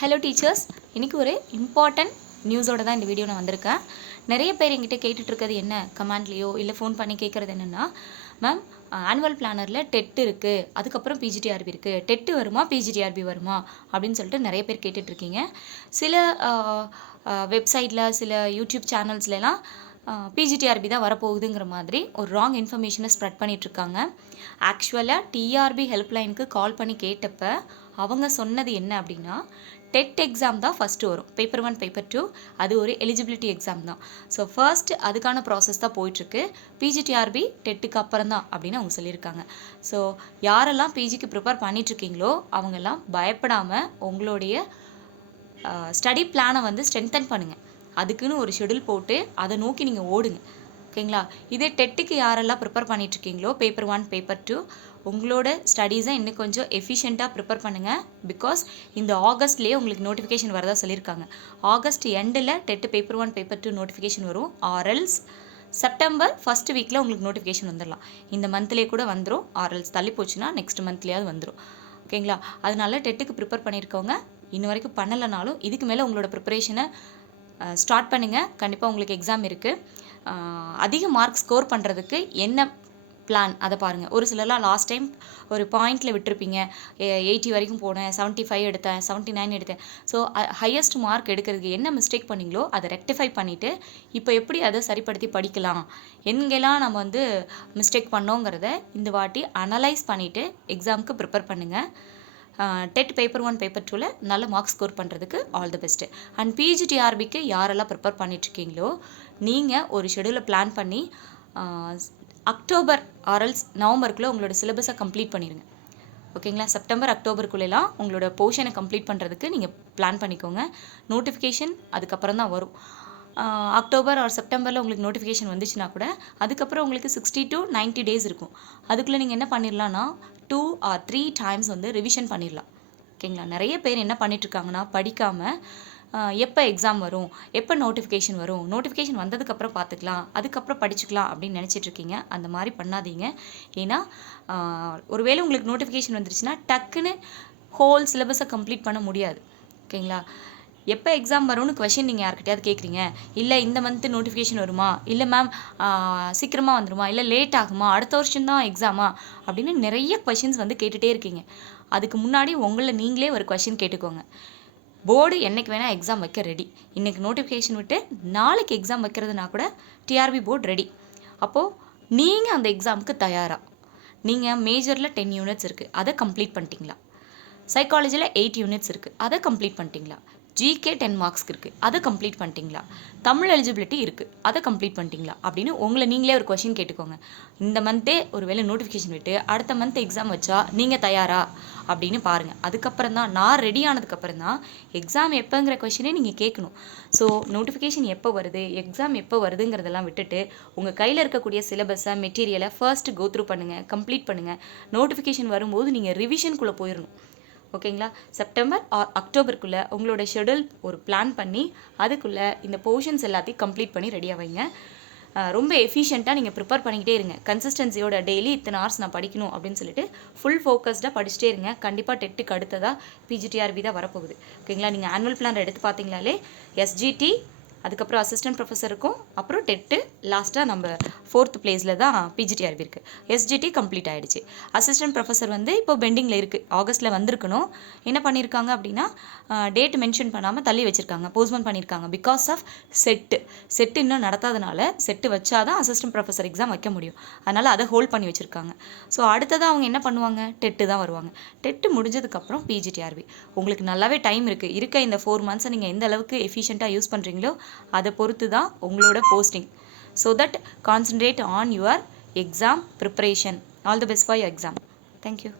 Hello teachers, இன்றைக்கி ஒரு important நியூஸோடு தான் இந்த வீடியோ நான் வந்திருக்கேன். நிறைய பேர் என்கிட்ட கேட்டுட்ருக்கிறது என்ன, கமெண்ட்லேயோ இல்லை ஃபோன் பண்ணி கேட்குறது என்னென்னா, மேம் ஆனுவல் பிளானரில் டெட் இருக்குது, அதுக்கப்புறம் பிஜிடிஆர்பி இருக்குது, டெட்டு வருமா பிஜிடிஆர்பி வருமா அப்படின்னு சொல்லிட்டு நிறைய பேர் கேட்டுட்ருக்கீங்க. சில வெப்சைட்டில் சில யூடியூப் சேனல்ஸ்லாம் பிஜிடிஆர்பி தான் வரப்போகுதுங்கிற மாதிரி ஒரு ராங் இன்ஃபர்மேஷனை ஸ்ப்ரெட் பண்ணிகிட்ருக்காங்க. ஆக்சுவலாக டிஆர்பி ஹெல்ப்லைனுக்கு கால் பண்ணி கேட்டப்போ அவங்க சொன்னது என்ன அப்படின்னா, டெட் எக்ஸாம் தான் ஃபஸ்ட்டு வரும், பேப்பர் 1 பேப்பர் 2 அது ஒரு எலிஜிபிலிட்டி எக்ஸாம் தான். ஸோ ஃபர்ஸ்ட் அதுக்கான ப்ராசஸ் தான் போயிட்டுருக்கு. பிஜிடிஆர்பி டெட்டுக்கு அப்புறம் தான் அப்படின்னு அவங்க சொல்லியிருக்காங்க. ஸோ யாரெல்லாம் பிஜிக்கு ப்ரிப்பேர் பண்ணிகிட்ருக்கீங்களோ அவங்கெல்லாம் பயப்படாமல் உங்களுடைய ஸ்டடி பிளானை வந்து ஸ்ட்ரென்தன் பண்ணுங்கள். அதுக்குன்னு ஒரு ஷெடியூல் போட்டு அதை நோக்கி நீங்கள் ஓடுங்க, ஓகேங்களா? இதே டெட்டுக்கு யாரெல்லாம் ப்ரிப்பேர் பண்ணிகிட்ருக்கீங்களோ பேப்பர் 1 பேப்பர் 2 உங்களோட ஸ்டடீஸை இன்னும் கொஞ்சம் எஃபிஷியண்ட்டாக ப்ரிப்பேர் பண்ணுங்கள். பிகாஸ் இந்த ஆகஸ்ட்லேயே உங்களுக்கு நோட்டிஃபிகேஷன் வரதா சொல்லியிருக்காங்க. ஆகஸ்ட் எண்டில் டெட்டு பேப்பர் 1 பேப்பர் 2 நோட்டிஃபிகேஷன் வரும். ஆர்எல்ஸ் செப்டம்பர் ஃபஸ்ட் வீக்கில் உங்களுக்கு நோட்டிஃபிகேஷன் வந்துடலாம். இந்த மந்த்லேயே கூட வந்துடும். ஆர்எல்ஸ் தள்ளி போச்சுன்னா நெக்ஸ்ட் மந்த்லேயாவது வந்துடும், ஓகேங்களா? அதனால டெட்டுக்கு ப்ரிப்பேர் பண்ணியிருக்கவங்க இன்ன வரைக்கும் பண்ணலைனாலும் இதுக்கு மேலே உங்களோட ப்ரிப்பரேஷனை ஸ்டார்ட் பண்ணுங்கள். கண்டிப்பாக உங்களுக்கு எக்ஸாம் இருக்குது. அதிக மார்க் ஸ்கோர் பண்ணுறதுக்கு என்ன பிளான் அதை பாருங்கள். ஒரு சிலர்லாம் லாஸ்ட் டைம் ஒரு பாயிண்டில் விட்டுருப்பீங்க, 80 வரைக்கும் போனேன், 75 எடுத்தேன், 79 எடுத்தேன். ஸோ ஹையஸ்ட் மார்க் எடுக்கிறதுக்கு என்ன மிஸ்டேக் பண்ணிங்களோ அதை ரெக்டிஃபை பண்ணிவிட்டு இப்போ எப்படி அதை சரிப்படுத்தி படிக்கலாம், எங்கெல்லாம் நம்ம வந்து மிஸ்டேக் பண்ணோங்கிறத இந்த வாட்டி அனலைஸ் பண்ணிவிட்டு எக்ஸாமுக்கு ப்ரிப்பேர் பண்ணுங்கள். டெட் பேப்பர் 1 பேப்பர் 2ல நல்ல மார்க் ஸ்கோர் பண்ணுறதுக்கு ஆல் தி பெஸ்ட்டு. அண்ட் பிஜிடிஆர்பிக்கு யாரெல்லாம் ப்ரிப்பேர் பண்ணிட்டுருக்கீங்களோ நீங்கள் ஒரு ஷெடியூலை பிளான் பண்ணி அக்டோபர் ஆர்எல்ஸ் நவம்பருக்குள்ளே உங்களோட சிலபஸை கம்ப்ளீட் பண்ணிடுங்க, ஓகேங்களா? செப்டம்பர் அக்டோபருக்குள்ளெல்லாம் உங்களோட போர்ஷனை கம்ப்ளீட் பண்ணுறதுக்கு நீங்கள் பிளான் பண்ணிக்கோங்க. நோட்டிஃபிகேஷன் அதுக்கப்புறம் தான் வரும். அக்டோபர் ஆர் செப்டம்பரில் உங்களுக்கு நோட்டிஃபிகேஷன் வந்துச்சுன்னா கூட அதுக்கப்புறம் உங்களுக்கு 60 to 90 டேஸ் இருக்கும். அதுக்குள்ளே நீங்கள் என்ன பண்ணிடலான்னா 2 or 3 டைம்ஸ் வந்து ரிவிஷன் பண்ணிடலாம், ஓகேங்களா? நிறைய பேர் என்ன பண்ணிட்டுருக்காங்கன்னா படிக்காமல் எப்போ எக்ஸாம் வரும், எப்போ நோட்டிஃபிகேஷன் வரும், நோட்டிஃபிகேஷன் வந்ததுக்கப்புறம் பார்த்துக்கலாம், அதுக்கப்புறம் படிச்சுக்கலாம் அப்படின்னு நினச்சிட்ருக்கீங்க. அந்த மாதிரி பண்ணாதீங்க. ஏன்னா ஒருவேளை உங்களுக்கு நோட்டிஃபிகேஷன் வந்துருச்சுன்னா டக்குன்னு ஹோல் சிலபஸை கம்ப்ளீட் பண்ண முடியாது, ஓகேங்களா? எப்போ எக்ஸாம் வரும்னு கொஷின் நீங்கள் யார்கிட்டயாவது கேட்குறீங்க, இல்லை இந்த மந்த்து நோட்டிஃபிகேஷன் வருமா, இல்லை மேம் சீக்கிரமாக வந்துடுமா, இல்லை லேட் ஆகுமா, அடுத்த வருஷம் தான் எக்ஸாமா அப்படின்னு நிறைய கொஷின்ஸ் வந்து கேட்டுகிட்டே இருக்கீங்க. அதுக்கு முன்னாடி உங்களை நீங்களே ஒரு கொஷின் கேட்டுக்கோங்க. போர்டு என்றைக்கு வேணால் எக்ஸாம் வைக்க ரெடி. இன்றைக்கி நோட்டிஃபிகேஷன் விட்டு நாளைக்கு எக்ஸாம் வைக்கிறதுனா கூட டிஆர்பி போர்டு ரெடி. அப்போது நீங்கள் அந்த எக்ஸாமுக்கு தயாராக, நீங்கள் மேஜரில் 10 யூனிட்ஸ் இருக்குது, அதை கம்ப்ளீட் பண்ணிட்டீங்களா? சைக்காலஜியில் 8 யூனிட்ஸ் இருக்குது, அதை கம்ப்ளீட் பண்ணிட்டீங்களா? ஜிகே 10 மார்க்ஸ்க்கு இருக்குது, அதை கம்ப்ளீட் பண்ணிட்டீங்களா? தமிழ் எலிஜிபிலிட்டி இருக்குது, அதை கம்ப்ளீட் பண்ணிட்டீங்களா அப்படின்னு உங்களை நீங்களே ஒரு கொஷின் கேட்டுக்கோங்க. இந்த மந்த்தே ஒரு வேளை நோட்டிஃபிகேஷன் விட்டு அடுத்த மந்த் எக்ஸாம் வச்சா நீங்கள் தயாரா அப்படின்னு பாருங்கள். அதுக்கப்புறம் தான் நான் ரெடி ஆனதுக்கப்புறம் தான் எக்ஸாம் எப்போங்கிற கொஷினே நீங்கள் கேட்கணும். ஸோ நோட்டிஃபிகேஷன் எப்போ வருது, எக்ஸாம் எப்போ வருதுங்கிறதெல்லாம் விட்டுட்டு உங்கள் கையில் இருக்கக்கூடிய சிலபஸை மெட்டீரியலை ஃபர்ஸ்ட் கோ த்ரூ பண்ணுங்கள், கம்ப்ளீட் பண்ணுங்கள். நோட்டிஃபிகேஷன் வரும்போது நீங்கள் ரிவிஷனுக்குள்ளே போயிடணும், ஓகேங்களா? செப்டம்பர் ஆர் அக்டோபருக்குள்ளே உங்களோட ஷெடியூல் ஒரு பிளான் பண்ணி அதுக்குள்ளே இந்த போர்ஷன்ஸ் எல்லாத்தையும் கம்ப்ளீட் பண்ணி ரெடியாக வைங்க. ரொம்ப எஃபிஷியண்ட்டாக நீங்கள் ப்ரிப்பேர் பண்ணிக்கிட்டே இருங்க. கன்சிஸ்டன்சியோட டெய்லி இத்தனை ஹவர்ஸ் நான் படிக்கணும் அப்படின்னு சொல்லிட்டு ஃபுல் ஃபோக்கஸ்டாக படிச்சுட்டே இருங்க. கண்டிப்பாக டெட்டுக்கு அடுத்ததாக பிஜிடிஆர்பி தான் வரப்போகுது, ஓகேங்களா? நீங்கள் ஆனுவல் பிளான் எடுத்து பார்த்தீங்களாலே எஸ்ஜிடி, அதுக்கப்புறம் அசிஸ்டன்ட் ப்ரொஃபஸர் இருக்கும், அப்புறம் டெட்டு, லாஸ்ட்டாக நம்ம 4th பிளேஸில் தான் பிஜிடிஆர்பி இருக்குது. எஸ்ஜிடி கம்ப்ளீட் ஆகிடுச்சு. அசிஸ்டன்ட் ப்ரொஃபஸர் வந்து இப்போ பெண்டிங்கில் இருக்குது, ஆகஸ்ட்டில் வந்திருக்கணும். என்ன பண்ணியிருக்காங்க அப்படின்னா டேட் மென்ஷன் பண்ணாமல் தள்ளி வச்சுருக்காங்க, போஸ்ட்போன் பண்ணியிருக்காங்க. பிகாஸ் ஆஃப் செட்டு இன்னும் நடத்தாதனால, செட்டு வச்சா தான் அசிஸ்டன்ட் ப்ரொஃபஸர் எக்ஸாம் வைக்க முடியும். அதனால் அதை ஹோல்ட் பண்ணி வச்சுருக்காங்க. ஸோ அடுத்ததாக அவங்க என்ன பண்ணுவாங்க, டெட்டு தான் வருவாங்க. டெட்டு முடிஞ்சதுக்கப்புறம் பிஜிடிஆர்பி. உங்களுக்கு நல்லாவே டைம் இருக்குது. இருக்க இந்த 4 மந்த்ஸை நீங்கள் எந்த அளவுக்கு எஃபிஷியண்ட்டாக யூஸ் பண்ணுறீங்களோ அதை பொறுத்து தான் உங்களோட posting. So that concentrate on your exam preparation. All the best for your exam. Thank you.